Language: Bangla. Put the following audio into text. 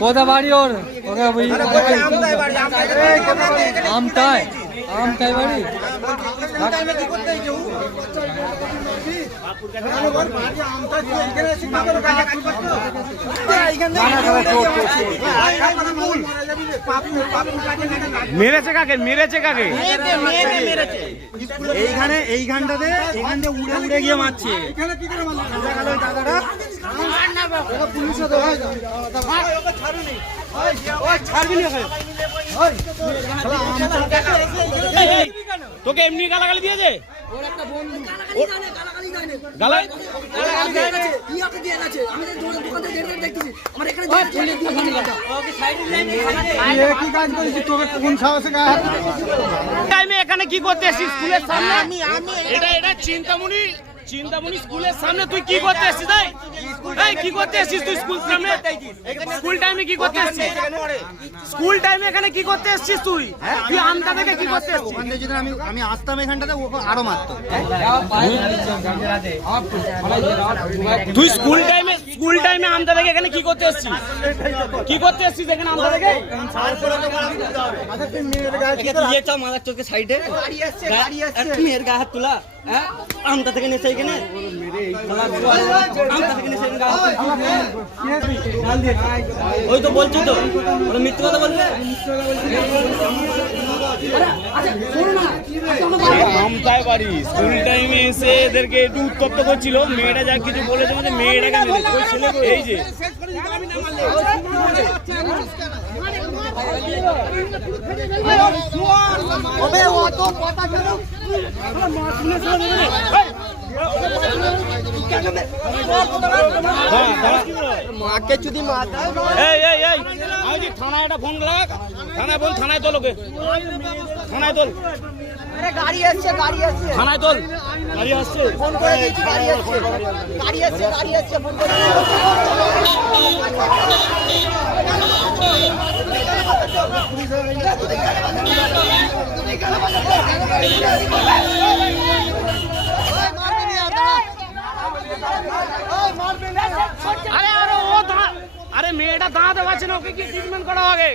কোথা বাড়ি ওর? আমতায় আমতায় বাড়ি। মেরেছে কাকে? মেরেছে কাকে? এইখানে এইখানটাতে এখান থেকে উড়ে উড়ে গিয়ে মারছে। তোকে এমনি গালাগালি দিয়েছে? এখানে কি করতে এসেছিস স্কুলের সামনে? এটা চিন্তামণি চিন্তামণি স্কুলের সামনে তুই কি করতে এসেছিস? এই কি করতে এসেছিস তুই স্কুল সামনে? স্কুল টাইমে কি করতে এসেছিস? স্কুল টাইমে এখানে কি করতে এসেছিস তুই? তুই আমতা থেকে কি করতে এসেছিস? ওখান থেকে যদি আমি আসতাম এখানটাতে ও আরো মারতো। তুই স্কুল টাইমে আমতা থেকে এখানে কি করতে এসেছিস? কি করতে এসেছিস এখানে আমতা থেকে? মাদার চোখে সাইডে মেয়ের গায়ে হাত তোলা আমতা থেকে নেছে এখানে আমতা থেকে নেছে ওই তো বলছি তো মিথ্যে কথা বলবে। আমতায় বাড়ি স্কুল টাইমে এসে এদেরকে একটু উত্তপ্ত করছিল। মেয়েটা যা কিছু বলেছে মানে মেয়েটাকে এই যে মাকে যদি থানায় একটা ফোন লাগ, থানায় বল, থানায় তোল ওকে, থানায় তোল, গাড়ি আসছে গাড়ি আসছে থানায় তোল, গাড়ি আসছে, ফোন করে দিয়েছি গাড়ি আসছে গাড়ি আসছে গাড়ি আসছে ফোন করে আরে মেয়েটা দাঁড়াতে পারছে না, ওকে কি ট্রিটমেন্ট করা হবে?